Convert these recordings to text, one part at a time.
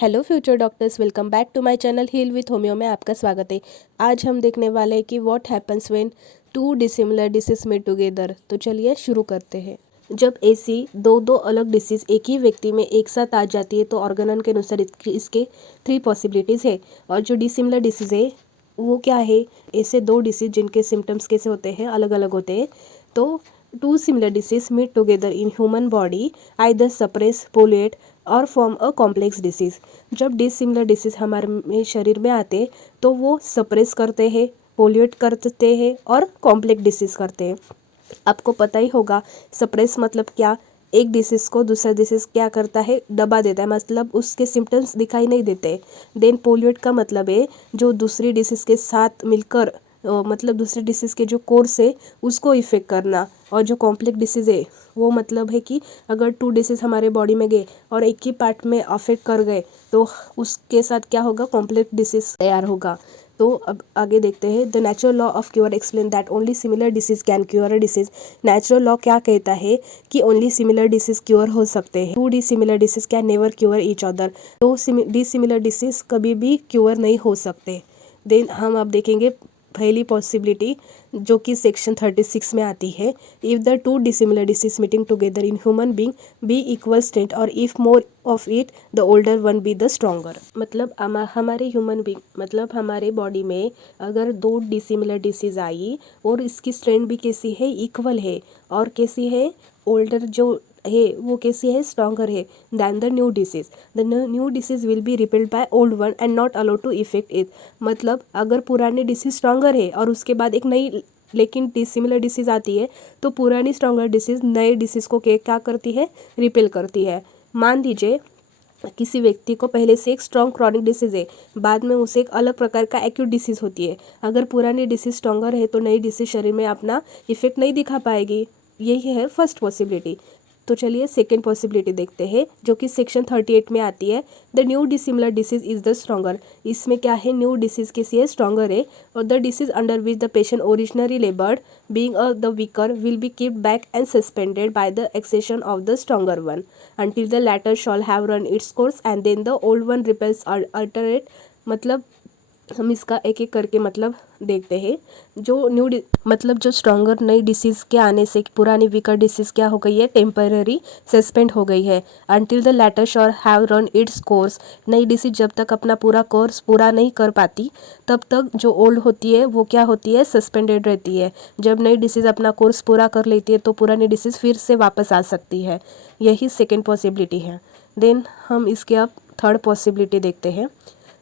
Hello future doctors, welcome back to my channel heal with homeo में आपका स्वागत है। आज हम देखने वाले हैं कि what happens when two dissimilar disease meet together. तो चलिए शुरू करते हैं। जब ऐसी दो दो अलग डिसीज एक ही व्यक्ति में एक साथ आ जाती है तो ऑर्गेनन के अनुसार इसके 3 पॉसिबिलिटीज़ है। और जो डिसिमिलर डिसीज है वो क्या है, ऐसे दो डिसीज जिनके सिम्टम्स कैसे होते हैं, अलग अलग होते हैं। तो two similar disease meet together in human body either suppress, pollute और फॉर्म अ कॉम्प्लेक्स डिसीज़। जब डिसिमिलर डिसीज़ हमारे शरीर में आते तो वो सप्रेस करते हैं, पोल्यूट करते हैं और कॉम्प्लेक्स डिसीज़ करते हैं। आपको पता ही होगा सप्रेस मतलब क्या, एक डिसीज़ को दूसरा डिसीज़ क्या करता है, दबा देता है, मतलब उसके सिम्टम्स दिखाई नहीं देते। देन पोल्यूट का मतलब है जो दूसरी डिसीज़ के साथ मिलकर मतलब दूसरी डिसीज़ के जो कोर्स है उसको इफेक्ट करना। और जो कॉम्प्लेक्स डिसीज़ है वो मतलब है कि अगर 2 डिसीज़ हमारे बॉडी में गए और एक ही पार्ट में अफेक्ट कर गए तो उसके साथ क्या होगा, कॉम्प्लेक्स डिसीज़ तैयार होगा। तो अब आगे देखते हैं। The natural law of cure explain that only similar disease can cure a disease. Natural law क्या कहता है कि ओनली सिमिलर डिसीज क्योर हो सकते हैं, 2 dissimilar disease can never cure each other. तो डिसिमिलर डिसीज कभी भी क्योर नहीं हो सकते। देन हम अब देखेंगे पहली पॉसिबिलिटी जो कि सेक्शन 36 में आती है। If the 2 dissimilar disease meeting together in human being be equal strength और if more of it the older one be the stronger. मतलब हमारे ह्यूमन बींग मतलब हमारे बॉडी में अगर 2 डिसिमिलर डिसीज आई और इसकी स्ट्रेंथ भी कैसी है, इक्वल है, और कैसी है, ओल्डर जो है वो कैसी है, स्ट्रॉन्गर है than the new disease. The new disease will be repelled by old one and not allowed to effect it. मतलब अगर पुरानी डिसीज स्ट्रॉन्गर है और उसके बाद एक नई लेकिन डिसिमिलर डिसीज आती है तो पुरानी स्ट्रॉन्गर डिसीज नए डिसीज को क्या करती है, रिपेल करती है। मान दीजिए किसी व्यक्ति को पहले से एक स्ट्रॉन्ग क्रॉनिक डिसीज है, बाद में उसे एक अलग प्रकार का एक्यूट डिसीज होती है। अगर पुरानी डिसीज स्ट्रॉन्गर है तो नई डिसीज शरीर में अपना इफेक्ट नहीं दिखा पाएगी। यही है फर्स्ट पॉसिबिलिटी। तो चलिए सेकेंड पॉसिबिलिटी देखते हैं जो कि सेक्शन 38 में आती है। The new dissimilar disease is the stronger. इसमें क्या है, न्यू डिसीज कैसी है, स्ट्रॉन्गर है। और the disease under which the patient originally लेबर्ड being the weaker will be kept back and suspended by the accession of the stronger one until the latter shall have run its course and then the old one repels alternate। मतलब हम इसका एक एक करके मतलब देखते हैं। जो मतलब जो स्ट्रॉन्गर नई डिसीज़ के आने से पुरानी वीकर डिसीज़ क्या हो गई है, टेम्पररी सस्पेंड हो गई है। Until the latter shawl have run its course. नई डिसीज जब तक अपना पूरा कोर्स पूरा नहीं कर पाती तब तक जो ओल्ड होती है वो क्या होती है, सस्पेंडेड रहती है। जब नई डिसीज़ अपना कोर्स पूरा कर लेती है तो पुरानी डिसीज़ फिर से वापस आ सकती है। यही सेकेंड पॉसिबिलिटी है। देन हम इसके अब थर्ड पॉसिबिलिटी देखते हैं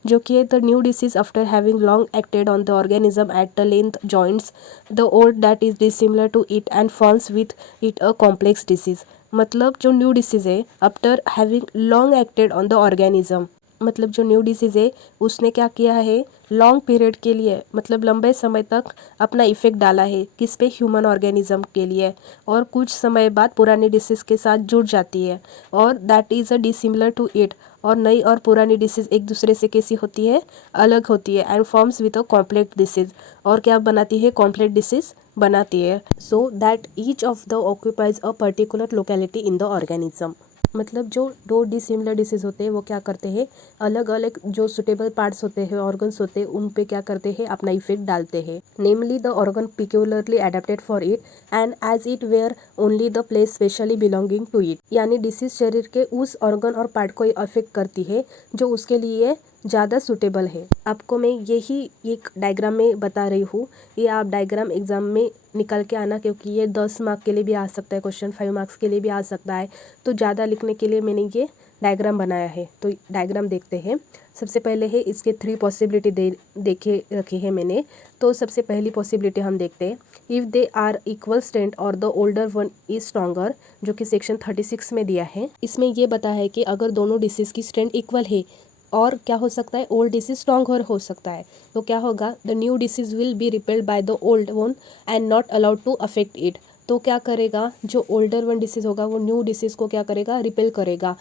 जो कि है the new disease after having long acted on the organism at the length joints the old that is dissimilar to it and forms with it a complex disease. मतलब जो न्यू डिसीज है after having long acted on the organism, मतलब जो new disease है उसने क्या किया है, लॉन्ग पीरियड के लिए मतलब लंबे समय तक अपना इफेक्ट डाला है किस पे, ह्यूमन ऑर्गेनिज्म के लिए, और कुछ समय बाद पुरानी डिसीज के साथ जुड़ जाती है और that is a dissimilar to it. और नई और पुरानी डिसीज एक दूसरे से कैसी होती है, अलग होती है। And forms with a complex disease, और क्या बनाती है, कॉम्प्लेक्स डिसीज बनाती है। So that each of the occupies a particular locality in the organism. मतलब जो 2 डिसिमिलर डिसीज होते हैं वो क्या करते हैं, अलग अलग जो सुटेबल पार्ट्स होते हैं, ऑर्गन्स होते हैं, उन पे क्या करते हैं, अपना इफेक्ट डालते हैं। Namely the organ peculiarly adapted for it and as it were only the place specially belonging to it. यानी डिसीज शरीर के उस ऑर्गन और पार्ट को अफेक्ट करती है जो उसके लिए ज़्यादा सूटेबल है। आपको मैं यही एक डायग्राम में बता रही हूँ। ये आप डायग्राम एग्जाम में निकल के आना, क्योंकि ये 10 मार्क के लिए भी आ सकता है, क्वेश्चन 5 मार्क्स के लिए भी आ सकता है। तो ज़्यादा लिखने के लिए मैंने ये डायग्राम बनाया है। तो डायग्राम देखते हैं। सबसे पहले है इसके 3 पॉसिबिलिटी देखे रखे हैं मैंने। तो सबसे पहली पॉसिबिलिटी हम देखते हैं, if they are equal strength और the older one is stronger, जो कि सेक्शन 36 में दिया है। इसमें ये बता है कि अगर दोनों डिसीज़ की स्ट्रेंथ इक्वल है और क्या हो सकता है, ओल्ड डिसीज स्ट्रॉन्गर हो सकता है, तो क्या होगा, the new disease will be repelled by the old one and not allowed to affect it. तो क्या करेगा, जो ओल्डर वन डिसीज होगा वो न्यू डिसीज को क्या करेगा, रिपेल करेगा,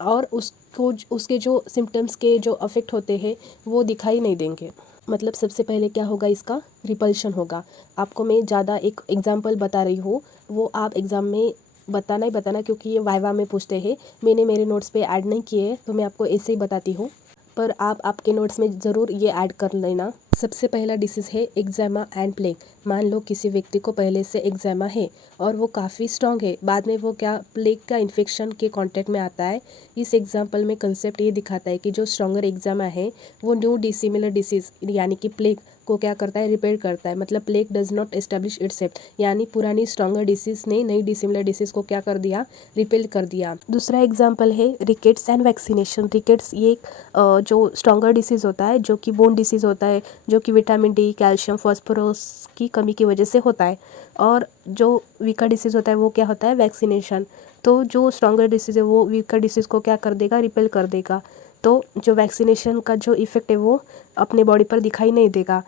और उसको उसके जो सिम्टम्स के जो अफेक्ट होते हैं वो दिखाई नहीं देंगे। मतलब सबसे पहले क्या होगा, इसका रिपल्शन होगा। आपको मैं ज़्यादा एक एग्जांपल बता रही हूँ, वो आप एग्ज़ाम में बताना ही बताना, क्योंकि ये वाइवा में पूछते हैं। मैंने मेरे नोट्स पे ऐड नहीं किए तो मैं आपको ऐसे ही बताती हूँ, पर आप आपके नोट्स में ज़रूर ये ऐड कर लेना। सबसे पहला डिसीज़ है एक्ज़ामा एंड प्लेग। मान लो किसी व्यक्ति को पहले से एक्ज़ामा है और वो काफ़ी स्ट्रांग है, बाद में वो क्या प्लेग का इन्फेक्शन के कांटेक्ट में आता है। इस एग्जाम्पल में कंसेप्ट ये दिखाता है कि जो स्ट्रॉन्गर एक्ज़ामा है वो न्यू डिसिमिलर डिसीज़ यानी कि प्लेग को क्या करता है, रिपेयर करता है। मतलब plague does not establish itself, यानी पुरानी स्ट्रॉन्गर डिसीज़ ने नई डिसिमिलर डिसीज़ को क्या कर दिया, रिपेल कर दिया। दूसरा एग्जाम्पल है रिकेट्स एंड वैक्सीनेशन। रिकेट्स ये एक जो स्ट्रॉन्गर डिसीज़ होता है, जो कि बोन डिसीज़ होता है, जो कि विटामिन डी, कैल्शियम, फास्फोरस की कमी की वजह से होता है। और जो वीकर डिसीज़ होता है वो क्या होता है, वैक्सीनेशन। तो जो स्ट्रॉन्गर डिसीज़ है वो वीकर डिसीज़ को क्या कर देगा, रिपेल कर देगा। तो जो वैक्सीनेशन का जो इफ़ेक्ट है वो अपने बॉडी पर दिखाई नहीं देगा।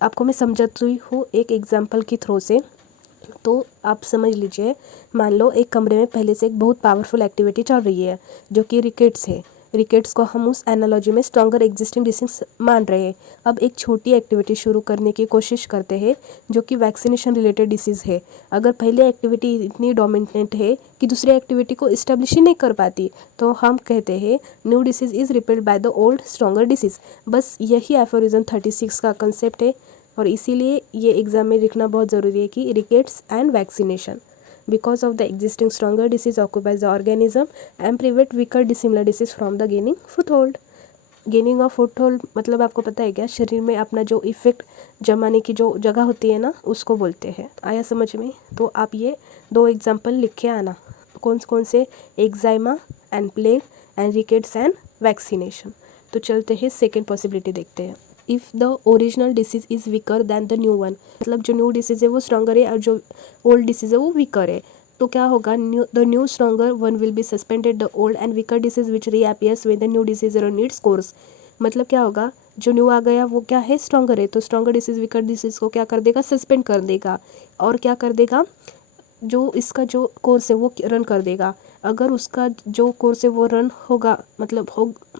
आपको मैं समझाती हूँ एक एग्जाम्पल की थ्रू से, तो आप समझ लीजिए। मान लो एक कमरे में पहले से एक बहुत पावरफुल एक्टिविटी चल रही है जो कि रिकेट्स है। रिकेट्स को हम उस एनालॉजी में स्ट्रॉन्गर एग्जिस्टिंग डिसीज मान रहे हैं। अब एक छोटी एक्टिविटी शुरू करने की कोशिश करते हैं जो कि वैक्सीनेशन रिलेटेड डिसीज़ है। अगर पहले एक्टिविटी इतनी डोमिनेंट है कि दूसरी एक्टिविटी को इस्टेब्लिश ही नहीं कर पाती, तो हम कहते हैं new disease is repelled by the old stronger disease. बस यही एफोरिज्म 36 का कंसेप्ट है, और इसीलिए ये एग्जाम में लिखना बहुत ज़रूरी है कि rickets and vaccination because of the existing stronger disease occupies the organism and prevent weaker dissimilar disease from the gaining foothold. Gaining of foothold मतलब आपको पता है क्या, शरीर में अपना जो इफेक्ट जमाने की जो जगह होती है ना, उसको बोलते हैं। आया समझ में? तो आप ये 2 एग्जाम्पल लिख के आना, कौन कौन से, eczema and plague and rickets and vaccination. तो चलते हैं सेकेंड पॉसिबिलिटी देखते हैं। If the original disease is weaker than the new one, मतलब जो न्यू डिसीज़ है वो स्ट्रॉन्गर है और जो ओल्ड डिसीज़ है वो वीकर है, तो क्या होगा, the new stronger one will be suspended, the old and weaker disease which reappears when the new disease needs course. मतलब क्या होगा, जो न्यू आ गया वो क्या है, स्ट्रॉन्गर है, तो स्ट्रॉन्गर डिसीज वीकर डिसीज को क्या कर देगा, सस्पेंड कर देगा। और क्या कर देगा, जो इसका जो कोर्स है वो रन कर देगा। अगर उसका जो कोर्स है वो रन होगा, मतलब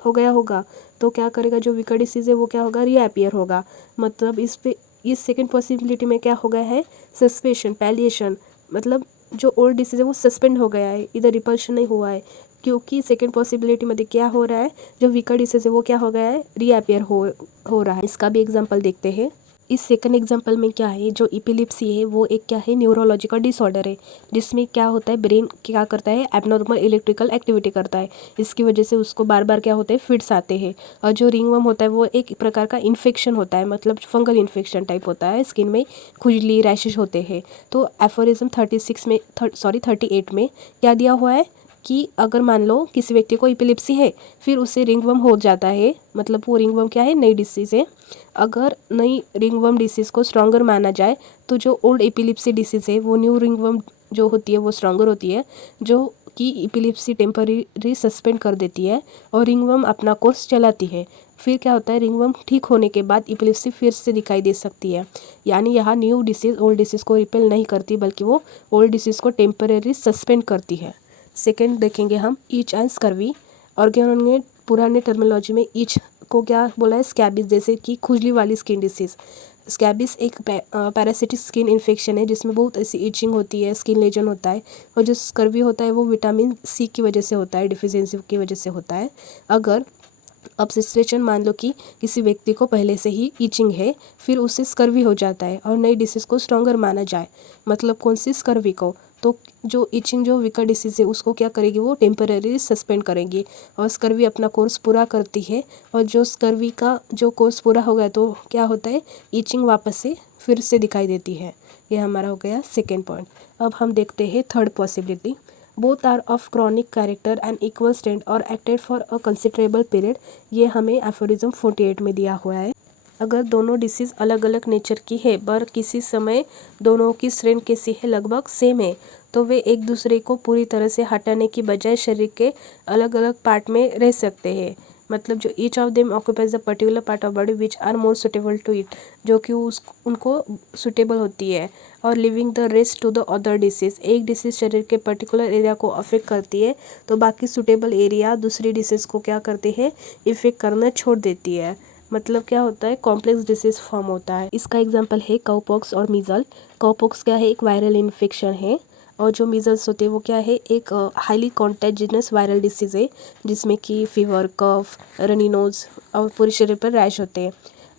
हो गया होगा, तो क्या करेगा, जो वीकर डिसीज़ है वो क्या होगा, रीअपियर होगा। मतलब इस सेकेंड पॉसिबिलिटी में क्या हो गया है, सस्पेंशन, पैलिएशन। मतलब जो ओल्ड डिसीज़ है वो सस्पेंड हो गया है, इधर रिपल्शन नहीं हुआ है, क्योंकि सेकेंड पॉसिबिलिटी में क्या हो रहा है, जो वीकर डिसीज़ है वो क्या हो गया है, रीअपियर हो रहा है। इसका भी एग्जाम्पल देखते हैं। इस सेकंड एग्जांपल में क्या है, जो एपिलेप्सी है वो एक क्या है, न्यूरोलॉजिकल डिसऑर्डर है, जिसमें क्या होता है, ब्रेन क्या करता है, एबनॉर्मल इलेक्ट्रिकल एक्टिविटी करता है। इसकी वजह से उसको बार बार क्या होते हैं, फिट्स आते हैं। और जो रिंगवर्म होता है वो एक प्रकार का इन्फेक्शन होता है, मतलब फंगल इन्फेक्शन टाइप होता है, स्किन में खुजली, रैशेज होते हैं। तो एफोरिज्म 36 में 38 में क्या दिया हुआ है कि अगर मान लो किसी व्यक्ति को एपिलेप्सी है, फिर उसे रिंगवर्म हो जाता है, मतलब वो रिंगवर्म क्या है, नई डिसीज़ है। अगर नई रिंगवर्म डिसीज़ को स्ट्रॉन्गर माना जाए, तो जो ओल्ड एपिलेप्सी डिसीज़ है वो न्यू रिंगवर्म जो होती है वो स्ट्रॉन्गर होती है, जो कि एपिलेप्सी टेम्पररी सस्पेंड कर देती है और रिंगवर्म अपना कोर्स चलाती है। फिर क्या होता है, रिंगवर्म ठीक होने के बाद एपिलेप्सी फिर से दिखाई दे सकती है। यानी यहाँ न्यू डिसीज़ ओल्ड डिसीज़ को रिपेल नहीं करती, बल्कि वो ओल्ड डिसीज़ को टेम्पररी सस्पेंड करती है। सेकेंड देखेंगे हम, ईच एंड स्कर्वी। ऑर्गेनोन ने पुराने टर्मिनोलॉजी में ईच को क्या बोला है, स्कैबिस, जैसे कि खुजली वाली स्किन डिसीज़। स्कैबिस एक पैरासिटिक स्किन इन्फेक्शन है जिसमें बहुत ऐसी इचिंग होती है, स्किन लेजन होता है। और जो स्कर्वी होता है वो विटामिन सी की वजह से होता है, डिफिशियंसी की वजह से होता है। अगर अब सिचुएशन मान लो कि किसी व्यक्ति को पहले से ही ईचिंग है, फिर उससे स्कर्वी हो जाता है और नई डिसीज़ को स्ट्रॉन्गर माना जाए, मतलब कौन सी, स्कर्वी को, तो जो ईचिंग जो वीकर डिसीज़ है उसको क्या करेगी, वो टेम्पररी सस्पेंड करेंगी और स्कर्वी अपना कोर्स पूरा करती है। और जो स्कर्वी का जो कोर्स पूरा हो गया तो क्या होता है, ईचिंग वापस से फिर से दिखाई देती है। ये हमारा हो गया सेकेंड पॉइंट। अब हम देखते हैं third possibility. Both are of chronic character and equal strength और acted for a considerable period. ये हमें एफोरिज्म 48 में दिया हुआ है। अगर दोनों डिसीज़ अलग अलग नेचर की है पर किसी समय दोनों की स्ट्रेंथ कैसी है, लगभग सेम है, तो वे एक दूसरे को पूरी तरह से हटाने की बजाय शरीर के अलग अलग पार्ट में रह सकते हैं। मतलब जो each of them occupies the particular part of body which are more suitable to it, जो कि उनको सुटेबल होती है, और leaving the rest to the other disease. एक डिसीज़ शरीर के पर्टिकुलर एरिया को अफेक्ट करती है तो बाकी सुटेबल एरिया दूसरी डिसीज़ को क्या करते हैं, इफेक्ट करना छोड़ देती है। मतलब क्या होता है, कॉम्प्लेक्स डिसीज फॉर्म होता है। इसका एग्जांपल है काउपॉक्स और मीजल। काउपॉक्स क्या है, एक वायरल इन्फेक्शन है। और जो मीज़ल्स होते हैं वो क्या है, एक हाईली कॉन्टेजिनस वायरल डिसीज़ है जिसमें कि फीवर, कफ, रनी नोज़ और पूरे शरीर पर रैश होते हैं।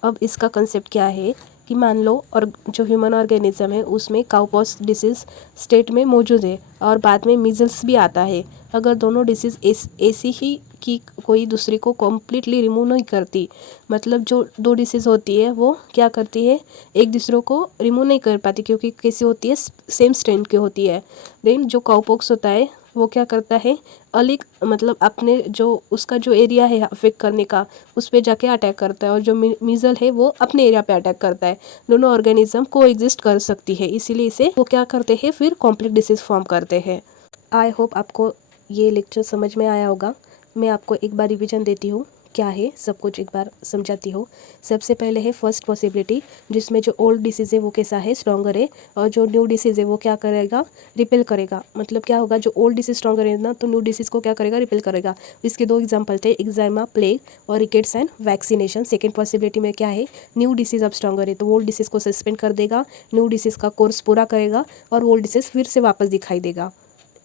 अब इसका कंसेप्ट क्या है कि मान लो और जो ह्यूमन ऑर्गेनिज्म है उसमें काउपॉक्स डिसीज़ स्टेट में मौजूद है और बाद में मीज़ल्स भी आता है। अगर दोनों डिसीज़ ऐसी ही कि कोई दूसरी को कम्प्लीटली रिमूव नहीं करती, मतलब जो दो डिसीज़ होती है वो क्या करती है, एक दूसरे को रिमूव नहीं कर पाती क्योंकि कैसी होती है, सेम स्ट्रेन की होती है। देन जो काउपॉक्स होता है वो क्या करता है, अलग मतलब अपने जो उसका जो एरिया है अफेक्ट करने का उस पर जाके अटैक करता है, और जो मीज़ल है वो अपने एरिया पे अटैक करता है। दोनों ऑर्गेनिज्म को एग्जिस्ट कर सकती है, इसीलिए इसे वो क्या करते हैं, फिर कॉम्प्लेक्स डिसीज़ फॉर्म करते हैं। आई होप आपको ये लेक्चर समझ में आया होगा। मैं आपको एक बार रिवीजन देती हूँ, क्या है सब कुछ एक बार समझाती हूँ। सबसे पहले है फर्स्ट पॉसिबिलिटी, जिसमें जो ओल्ड डिसीज़ है वो कैसा है, स्ट्रॉन्गर है, और जो न्यू डिसीज़ है वो क्या करेगा, रिपेल करेगा। मतलब क्या होगा, जो ओल्ड डिसीज़ स्ट्रॉन्गर है ना तो न्यू डिसीज़ को क्या करेगा, रिपेल करेगा। इसके दो एग्जाम्पल थे, एक्जाइमा, प्लेग और rickets and vaccination. Second possibility में क्या है, न्यू डिसीज़ अब स्ट्रॉन्गर है तो ओल्ड डिसीज़ को सस्पेंड कर देगा, न्यू डिसीज़ का कोर्स पूरा करेगा और ओल्ड डिसीज़ फिर से वापस दिखाई देगा।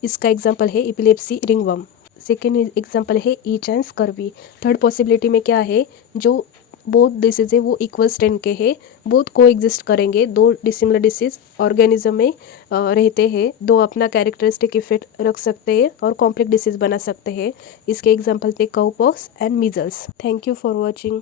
इसका एग्जाम्पल है एपिलेप्सी, रिंगवर्म। सेकेंड एग्जाम्पल है each and scurvy. Third possibility में क्या है, जो बोथ डिसीज़ है वो इक्वल स्ट्रेन के हैं, बोथ को एग्जिस्ट करेंगे, दो डिसिमिलर डिसीज ऑर्गेनिज्म में रहते हैं, दो अपना कैरेक्टरिस्टिक इफेक्ट रख सकते हैं और कॉम्प्लेक्स डिसीज बना सकते हैं। इसके एग्जाम्पल थे cowpox and measles. Thank you for watching.